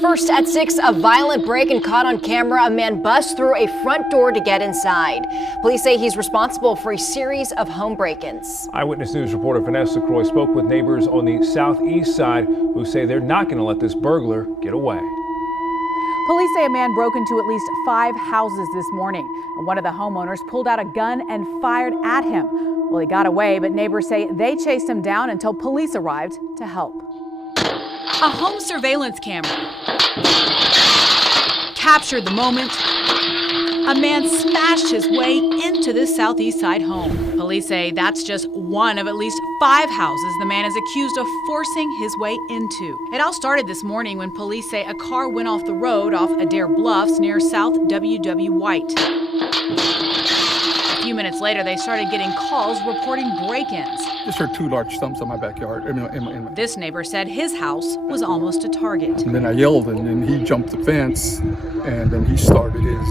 First at 6, a violent break and caught on camera. A man busts through a front door to get inside. Police say he's responsible for a series of home break-ins. Eyewitness News reporter Vanessa Croy spoke with neighbors on the southeast side who say they're not going to let this burglar get away. Police say a man broke into at least 5 houses this morning, and one of the homeowners pulled out a gun and fired at him. Well, he got away, but neighbors say they chased him down until police arrived to help. A home surveillance camera captured the moment a man smashed his way into this southeast side home. Police say that's just one of at least 5 houses the man is accused of forcing his way into. It all started this morning when police say a car went off the road off Adair Bluffs near South W.W. White. A few minutes later, they started getting calls reporting break-ins. Just heard 2 large thumps in my backyard. This neighbor said his house was almost a target. And then I yelled, and then he jumped the fence, and then he started his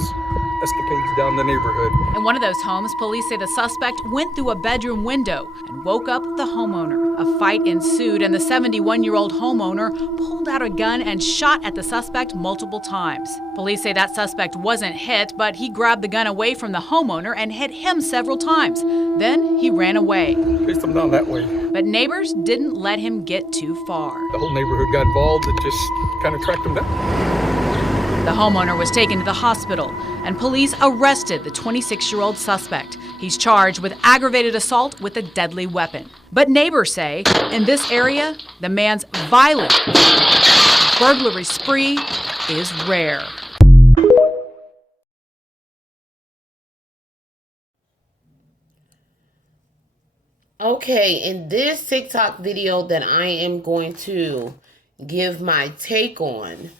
escapades down the neighborhood. In one of those homes, police say the suspect went through a bedroom window and woke up the homeowner. A fight ensued, and the 71-year-old homeowner pulled out a gun and shot at the suspect multiple times. Police say that suspect wasn't hit, but he grabbed the gun away from the homeowner and hit him several times. Then he ran away. Chased him down that way. But neighbors didn't let him get too far. The whole neighborhood got involved. It just kind of tracked him down. The homeowner was taken to the hospital, and police arrested the 26-year-old suspect. He's charged with aggravated assault with a deadly weapon. But neighbors say, in this area, the man's violent burglary spree is rare. Okay, in this TikTok video that I am going to give my take on,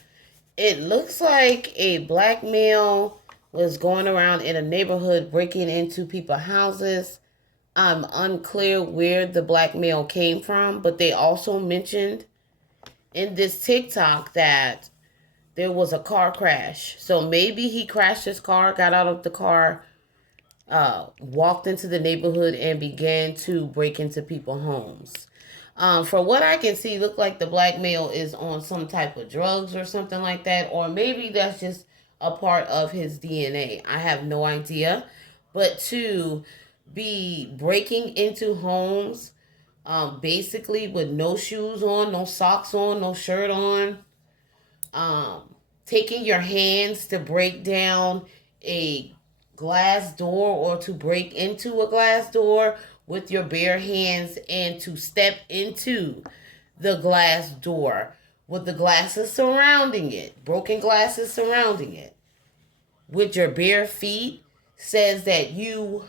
it looks like a black male was going around in a neighborhood breaking into people's houses. I'm unclear where the black male came from, but they also mentioned in this TikTok that there was a car crash. So maybe he crashed his car, got out of the car, walked into the neighborhood and began to break into people's homes. For what I can see, look like the black male is on some type of drugs or something like that, or maybe that's just a part of his DNA. I have no idea. But to be breaking into homes, basically with no shoes on, no socks on, no shirt on, taking your hands to break down a glass door or to break into a glass door with your bare hands and to step into the glass door with the glasses surrounding it, broken glasses surrounding it, with your bare feet says that you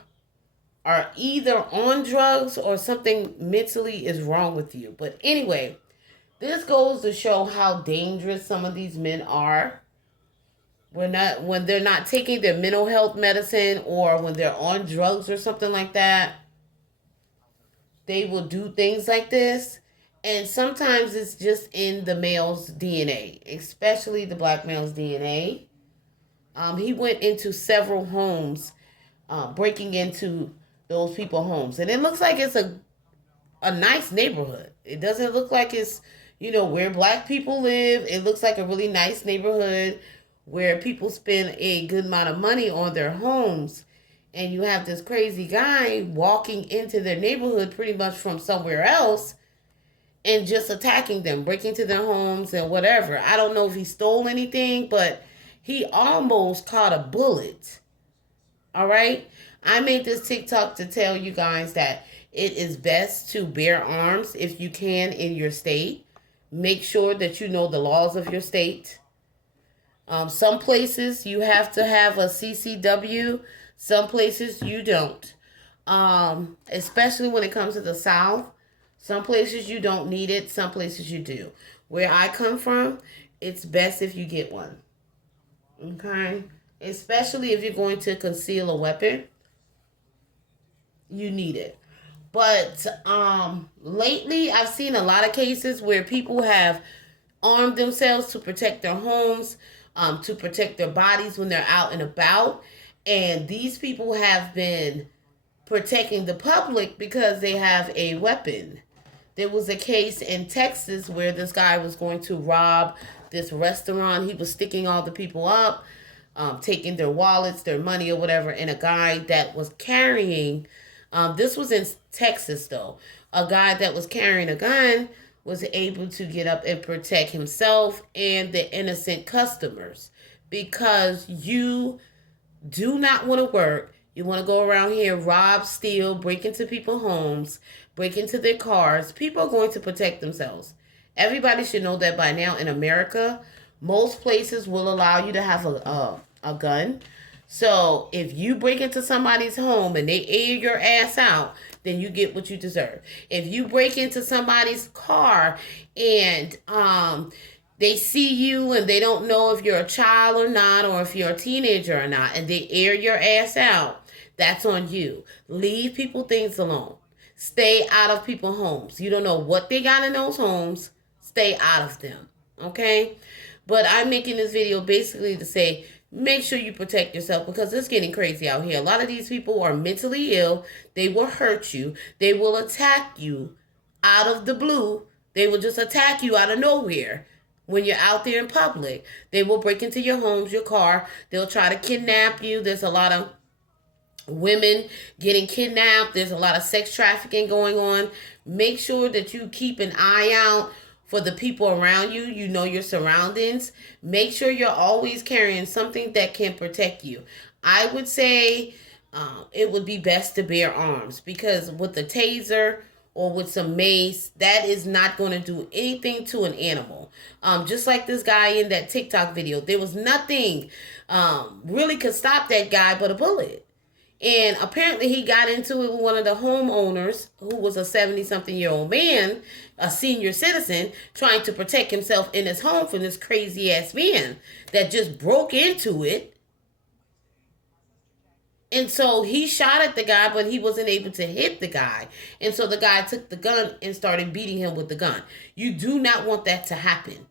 are either on drugs or something mentally is wrong with you. But anyway, this goes to show how dangerous some of these men are. When they're not taking their mental health medicine or when they're on drugs or something like that, they will do things like this. And sometimes it's just in the male's DNA, especially the black male's DNA. He went into several homes, breaking into those people's homes. And it looks like it's a nice neighborhood. It doesn't look like it's, where black people live. It looks like a really nice neighborhood where people spend a good amount of money on their homes. And you have this crazy guy walking into their neighborhood pretty much from somewhere else and just attacking them, breaking into their homes and whatever. I don't know if he stole anything, but he almost caught a bullet. All right? I made this TikTok to tell you guys that it is best to bear arms if you can in your state. Make sure that you know the laws of your state. Some places you have to have a CCW. Some places you don't. Especially when it comes to the South. Some places you don't need it. Some places you do. Where I come from, it's best if you get one. Okay? Especially if you're going to conceal a weapon. You need it. But lately, I've seen a lot of cases where people have armed themselves to protect their homes, to protect their bodies when they're out and about. And these people have been protecting the public because they have a weapon. There was a case in Texas where this guy was going to rob this restaurant. He was sticking all the people up, taking their wallets, their money or whatever. And a guy that was carrying, this was in Texas though, a guy that was carrying a gun was able to get up and protect himself and the innocent customers, because you do not want to work. You want to go around here, rob, steal, break into people's homes, break into their cars. People are going to protect themselves. Everybody should know that by now in America, most places will allow you to have a gun. So if you break into somebody's home and they air your ass out, then you get what you deserve. If you break into somebody's car and they see you and they don't know if you're a child or not, or if you're a teenager or not, and they air your ass out, that's on you. Leave people things alone. Stay out of people's homes. You don't know what they got in those homes. Stay out of them. Okay? But I'm making this video basically to say, make sure you protect yourself, because it's getting crazy out here. A lot of these people are mentally ill. They will hurt you. They will attack you out of the blue. They will just attack you out of nowhere. When you're out there in public, they will break into your homes, your car. They'll try to kidnap you. There's a lot of women getting kidnapped. There's a lot of sex trafficking going on. Make sure that you keep an eye out for the people around you. You know your surroundings. Make sure you're always carrying something that can protect you. I would say it would be best to bear arms, because with the taser or with some mace, that is not going to do anything to an animal. Just like this guy in that TikTok video, there was nothing really could stop that guy but a bullet. And apparently he got into it with one of the homeowners, who was a 70-something-year-old man, a senior citizen, trying to protect himself in his home from this crazy-ass man that just broke into it. And so he shot at the guy, but he wasn't able to hit the guy. And so the guy took the gun and started beating him with the gun. You do not want that to happen.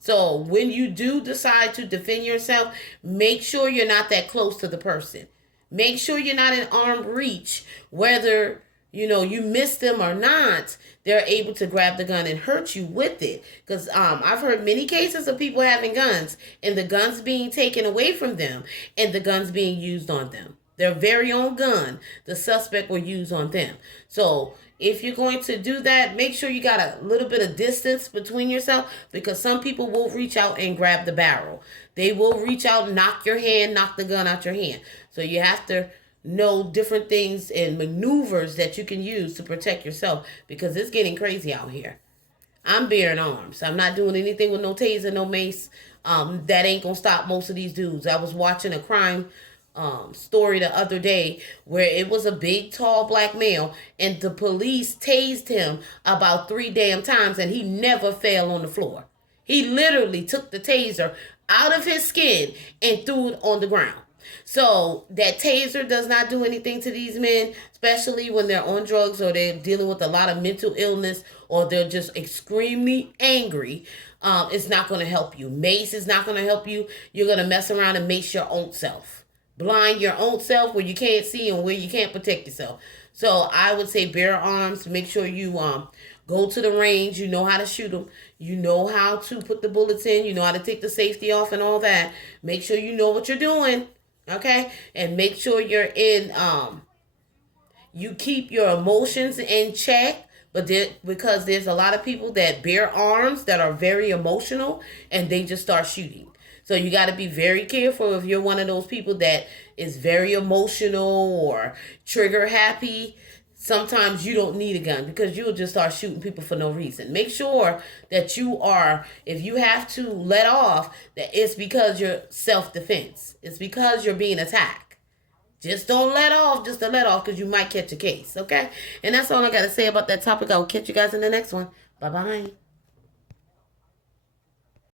So when you do decide to defend yourself, make sure you're not that close to the person. Make sure you're not in arm's reach, whether, you miss them or not. They're able to grab the gun and hurt you with it. Because I've heard many cases of people having guns and the guns being taken away from them and the guns being used on them. Their very own gun, the suspect will use on them. So if you're going to do that, make sure you got a little bit of distance between yourself, because some people will reach out and grab the barrel. They will reach out, knock the gun out your hand. So you have to know different things and maneuvers that you can use to protect yourself, because it's getting crazy out here. I'm bearing arms. I'm not doing anything with no taser, no mace. That ain't gonna stop most of these dudes. I was watching a crime story the other day where it was a big, tall black male, and the police tased him about 3 damn times, and he never fell on the floor. He literally took the taser out of his skin and threw it on the ground. So that taser does not do anything to these men, especially when they're on drugs or they're dealing with a lot of mental illness, or they're just extremely angry. It's not going to help you. Mace is not going to help you. You're going to mess around and mace your own self. Blind your own self where you can't see and where you can't protect yourself. So I would say bear arms. Make sure you go to the range. You know how to shoot them. You know how to put the bullets in. You know how to take the safety off and all that. Make sure you know what you're doing. Okay? And make sure you're in, you keep your emotions in check. But because there's a lot of people that bear arms that are very emotional, and they just start shooting. So you got to be very careful if you're one of those people that is very emotional or trigger happy. Sometimes you don't need a gun, because you'll just start shooting people for no reason. Make sure that you are, if you have to let off, that it's because you're self-defense. It's because you're being attacked. Just don't let off just to let off, because you might catch a case, okay? And that's all I got to say about that topic. I will catch you guys in the next one. Bye-bye.